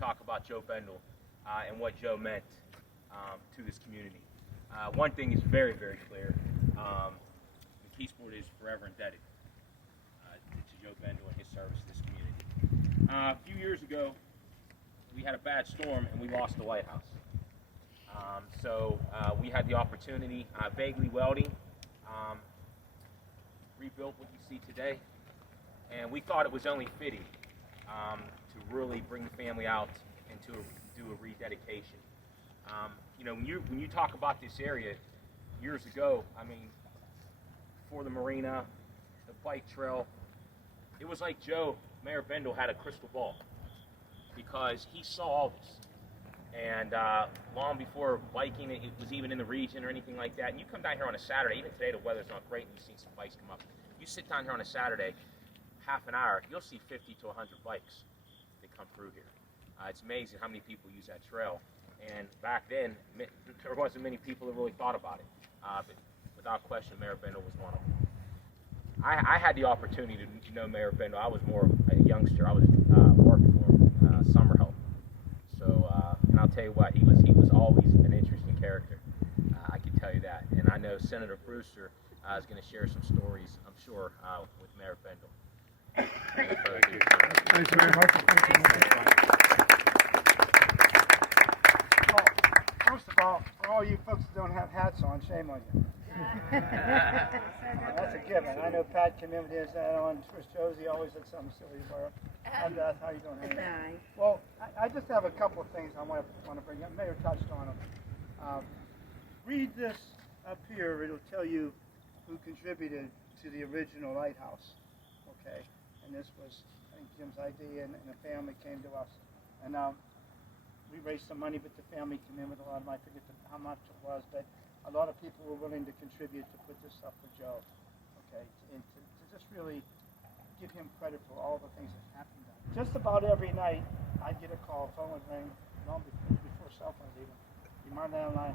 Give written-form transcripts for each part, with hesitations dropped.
talk about Joe Bendel and what Joe meant to this community. One thing is very, very clear. McKeesport is forever indebted to Joe Bendel and his service to this community. A few years ago, we had a bad storm and we lost the lighthouse. So we had the opportunity, Vegely Welding rebuilt what you see today, and we thought it was only fitting to really bring the family out and to do a rededication. You know, when you talk about this area, years ago, I mean, before the marina, the bike trail, it was like Mayor Bendel had a crystal ball, because he saw all this. And long before biking, it was even in the region or anything like that. And you come down here on a Saturday, even today the weather's not great and you've seen some bikes come up. You sit down here on a Saturday, half an hour, you'll see 50 to 100 bikes that come through here. It's amazing how many people use that trail. And back then, there wasn't many people that really thought about it. But without question, Mayor Bendel was one of them. I had the opportunity to know Mayor Bendel. I was more a youngster. I was worked for him, summer help. So, and I'll tell you what, he was always an interesting character. I can tell you that. And I know Senator Brewster is going to share some stories, I'm sure, with Mayor Bendel. Thanks very much. Well, first of all, for all you folks that don't have hats on, shame on you. That's a given. I know Pat came in with his hat on. Chris Josie always had something silly to wear. Hi Beth, how you doing? Hi. Well, I just have a couple of things I want to bring up. Mayor touched on them. Read this up here. It'll tell you who contributed to the original lighthouse. Okay, and this was, I think, Jim's idea, and a family came to us, and we raised some money, but the family came in with a lot of money. I forget how much it was, but a lot of people were willing to contribute to put this up for Joe. Okay, and to just really give him credit for all the things that happened. Just about every night, I'd get a call, phone would ring, long before cell phones even. You mind that line?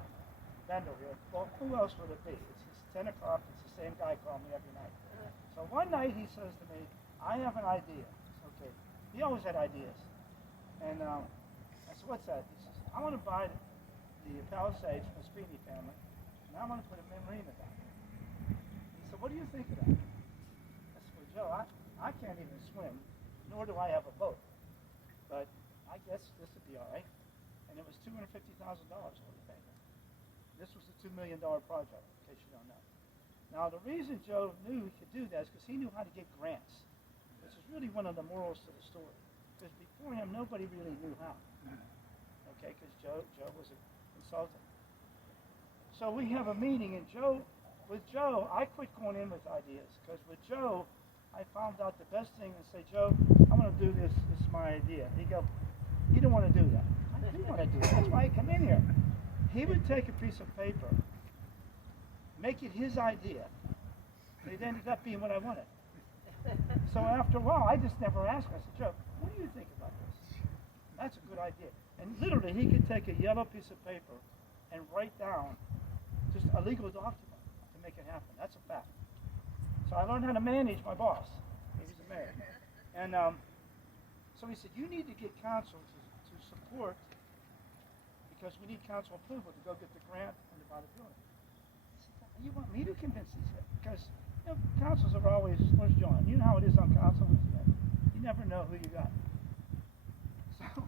Bendel here. Well, who else would it be? It's 10 o'clock. It's the same guy calling me every night. So one night he says to me, I have an idea. Okay. He always had ideas. And I said, what's that? He says, I want to buy the Palisades from the Speedy family, and I want to put a marina down there. He said, what do you think of that? I said, well, Joe, I can't even swim, nor do I have a boat. But I guess this would be all right. And it was $250,000 what we paid. This was a $2 million project, in case you don't know. Now, the reason Joe knew he could do that is because he knew how to get grants, which is really one of the morals to the story. Because before him, nobody really knew how. Okay, because Joe was a consultant. So we have a meeting, and with Joe, I quit going in with ideas, because with Joe, I found out the best thing is say, Joe, I want to do this. This is my idea. He'd go, you don't want to do that. I do want to do that. That's why I come in here. He would take a piece of paper, make it his idea, and it ended up being what I wanted. So after a while, I just never asked him. I said, Joe, what do you think about this? That's a good idea. And literally, he could take a yellow piece of paper and write down just a legal document to make it happen. That's a fact. So I learned how to manage my boss. He was the mayor. And so he said, you need to get council to support, because we need council approval to go get the grant and to buy the building. I said, you want me to convince these guys? Because councils are always, where's John? You know how it is on council. You never know who you got. So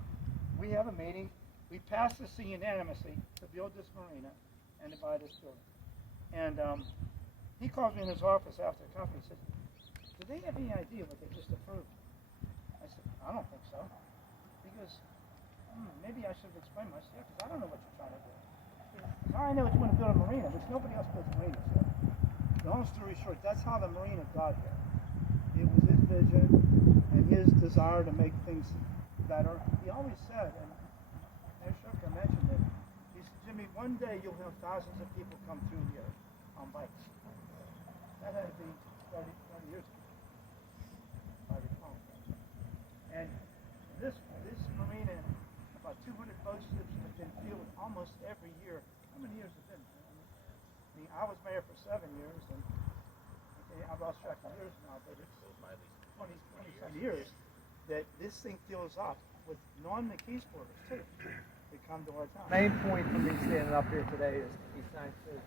we have a meeting. We pass this thing unanimously to build this marina and to buy this building. And he called me in his office after the conference and said, do they have any idea what they just approved? I said, I don't think so. He goes, maybe I should have explained myself, because I don't know what you're trying to do. Now I know you want to build a marina, which nobody else builds marinas here. Long story short, that's how the marina got here. It was his vision and his desire to make things better. He always said, and Mayor Cherepko mentioned it, he said, Jimmy, one day you'll have thousands of people come through here on bikes. That had to be 30 years ago, if I recall. And this marina, about 200 boat slips have been filled almost every year. How many years have it been? I mean, I was mayor for 7 years, and I've lost track of years now, but it's 20 some years that this thing fills up. with non-McKeesporters too. They come to our town. Main point for me standing up here today is to be thankful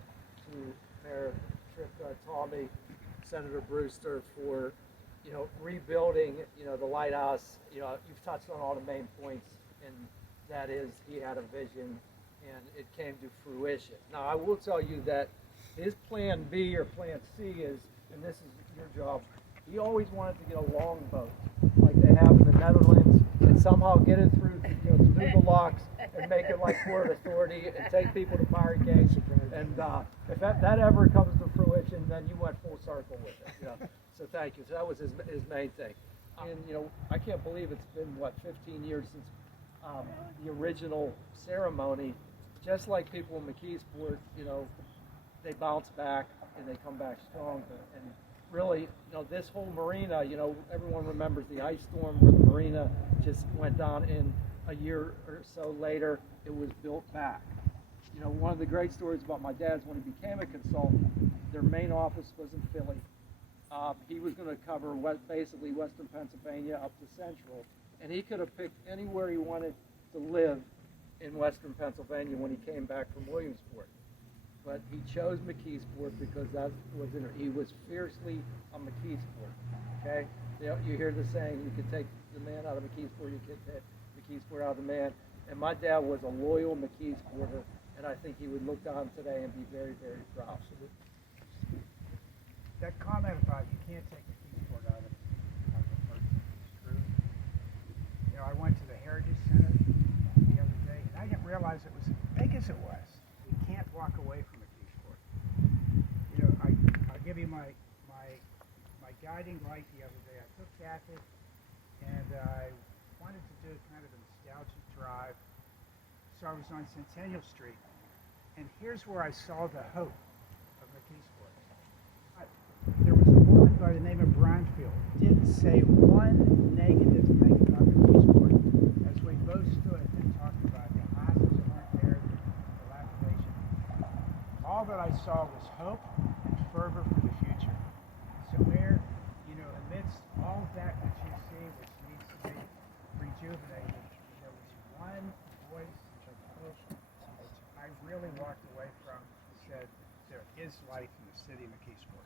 to Mayor Cherepko, Tommy, Senator Brewster for, rebuilding, the lighthouse. You've touched on all the main points, and that is he had a vision and it came to fruition. Now, I will tell you that his plan B or plan C is, and this is your job, he always wanted to get a longboat like they have in the Netherlands and somehow get it through, through the locks and make it like Port Authority and take people to pirate gangs. And if that ever comes to fruition, then you went full circle with it. So thank you. So that was his main thing. And I can't believe it's been 15 years since the original ceremony. Just like people in McKeesport, they bounce back and they come back stronger. And really, this whole marina, everyone remembers the ice storm where the marina just went down, and a year or so later, it was built back. One of the great stories about my dad's when he became a consultant, their main office was in Philly. He was going to cover basically Western Pennsylvania up to Central, and he could have picked anywhere he wanted to live in Western Pennsylvania when he came back from Williamsport. But he chose McKeesport because he was fiercely a McKeesport. Okay, you hear the saying, you can take the man out of McKeesport, you can take McKeesport out of the man. And my dad was a loyal McKeesporter, and I think he would look down today and be very, very proud. That comment about you can't take McKeesport out of the person is true. I went to the Heritage Center the other day, and I didn't realize it was as big as it was. You can't walk away from McKeesport. I'll give you my guiding light the other day. I took Kathy, and I wanted to do kind of a nostalgic drive. So I was on Centennial Street, and here's where I saw the hope of McKeesport. There was a woman by the name of Bronfield, didn't say one negative thing about McKeesport. As we both stood and talked about the houses weren't there, the dilapidation. All that I saw was hope and fervor for the future. So Mayor, amidst all that you see, which needs to be rejuvenated, there was one voice of hope which I really walked away from and said, there is life in the city of McKeesport.